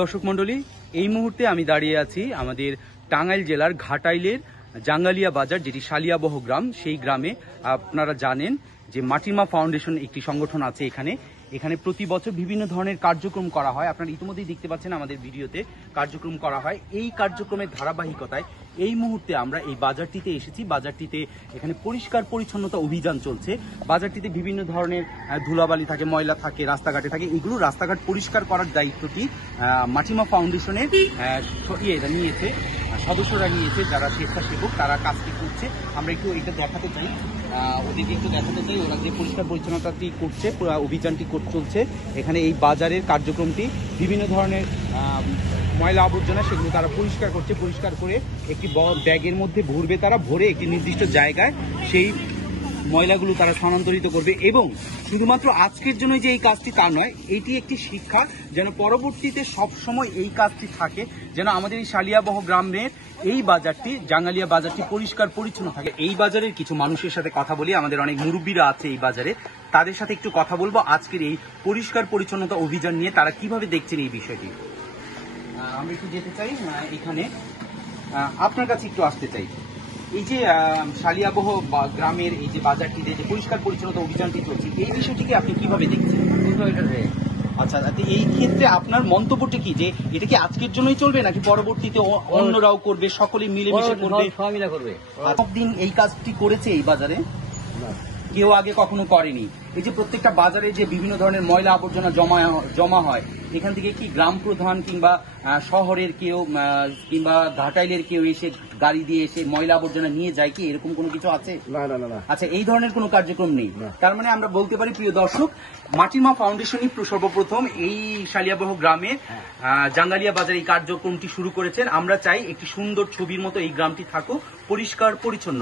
দর্শক মন্ডলী, এই মুহূর্তে আমি দাঁড়িয়ে আছি আমাদের টাঙ্গাইল জেলার ঘাটাইলের জাঙ্গালিয়া বাজার, যেটি শালিয়াবহ গ্রাম। সেই গ্রামে আপনারা জানেন যে মাটির মা ফাউন্ডেশন একটি সংগঠন আছে। এখানে প্রতি বছর বিভিন্ন ধরনের কার্যক্রম করা হয়। আপনারা ইতিমধ্যেই দেখতে পাচ্ছেন আমাদের ভিডিওতে কার্যক্রম করা হয়। এই কার্যক্রমের ধারাবাহিকতায় এই মুহূর্তে আমরা এই বাজারটিতে এসেছি। বাজারটিতে এখানে পরিষ্কার পরিচ্ছন্নতা অভিযান চলছে। বাজারটিতে বিভিন্ন ধরনের ধুলাবালি থাকে, ময়লা থাকে, রাস্তাঘাটে থাকে। এগুলো রাস্তাঘাট পরিষ্কার করার দায়িত্বটি মাটিমা ফাউন্ডেশনের নিয়েছে, সদস্যরা নিয়েছে, যারা স্বেচ্ছাসেবক তারা কাজটি করছে। আমরা একটু এটা দেখাতে চাই, ওদেরকে একটু দেখাতে চাই ওরা যে পরিষ্কার পরিচ্ছন্নতাটি করছে, অভিযানটি চলছে। এখানে এই বাজারের কার্যক্রমটি বিভিন্ন ধরনের ময়লা আবর্জনা সেগুলো তারা পরিষ্কার করছে। পরিষ্কার করে একটি ব্যাগের মধ্যে ভরবে, তারা ভরে একটি নির্দিষ্ট জায়গায় সেই ময়লাগুলো তারা স্থানান্তরিত করবে। এবং শুধুমাত্র আজকের জন্য যে এই কাজটি তা নয়, এটি একটি শিক্ষা, যেন পরবর্তীতে সব সময় এই কাজটি থাকে, যেন আমাদের এই শালিয়াবহ গ্রামের এই বাজারটি, জাঙ্গালিয়া বাজারটি পরিষ্কার পরিচ্ছন্ন থাকে। এই বাজারের কিছু মানুষের সাথে কথা বলি, আমাদের অনেক মুরব্বীরা আছে এই বাজারে, তাদের সাথে একটু কথা বলবো আজকের এই পরিষ্কার পরিচ্ছন্নতা অভিযান নিয়ে, তারা কিভাবে দেখছেন এই বিষয়টি। আমরা একটু যেতে চাই এখানে, আপনার কাছে একটু আসতে চাই। এই যে শালিয়াবহ গ্রামের এই যে বাজারটিতে যে পরিষ্কার পরিচ্ছন্নতা অভিযানটি চলছে, এই বিষয়টিকে আপনি কিভাবে দেখছেন? আচ্ছা, এই ক্ষেত্রে আপনার মন্তব্যটি কি, যে এটা কি আজকের জন্যই চলবে নাকি পরবর্তীতে অন্যরাও করবে, সকলে মিলেমিশে করবে? দিন এই কাজটি করেছে এই বাজারে কেউ আগে কখনো করেনি। এই যে প্রত্যেকটা বাজারে যে বিভিন্ন ধরনের ময়লা আবর্জনা জমা হয়, এখান থেকে কি গ্রাম প্রধান কিংবা শহরের কেউ কিংবা ঘাটাইলের কেউ এসে গাড়ি দিয়ে এসে ময়লা আবর্জনা নিয়ে যায় কি, এরকম কোনো কিছু আছে? না। আচ্ছা, এই ধরনের কোনো কার্যক্রম নেই। তার মানে আমরা বলতে পারি, প্রিয় দর্শক, মাটির মা ফাউন্ডেশনই সর্বপ্রথম এই শালিয়াবহ গ্রামে জাঙ্গালিয়া বাজার এই কার্যক্রমটি শুরু করেছেন। আমরা চাই একটি সুন্দর ছবির মতো এই গ্রামটি থাকুক পরিষ্কার পরিচ্ছন্ন।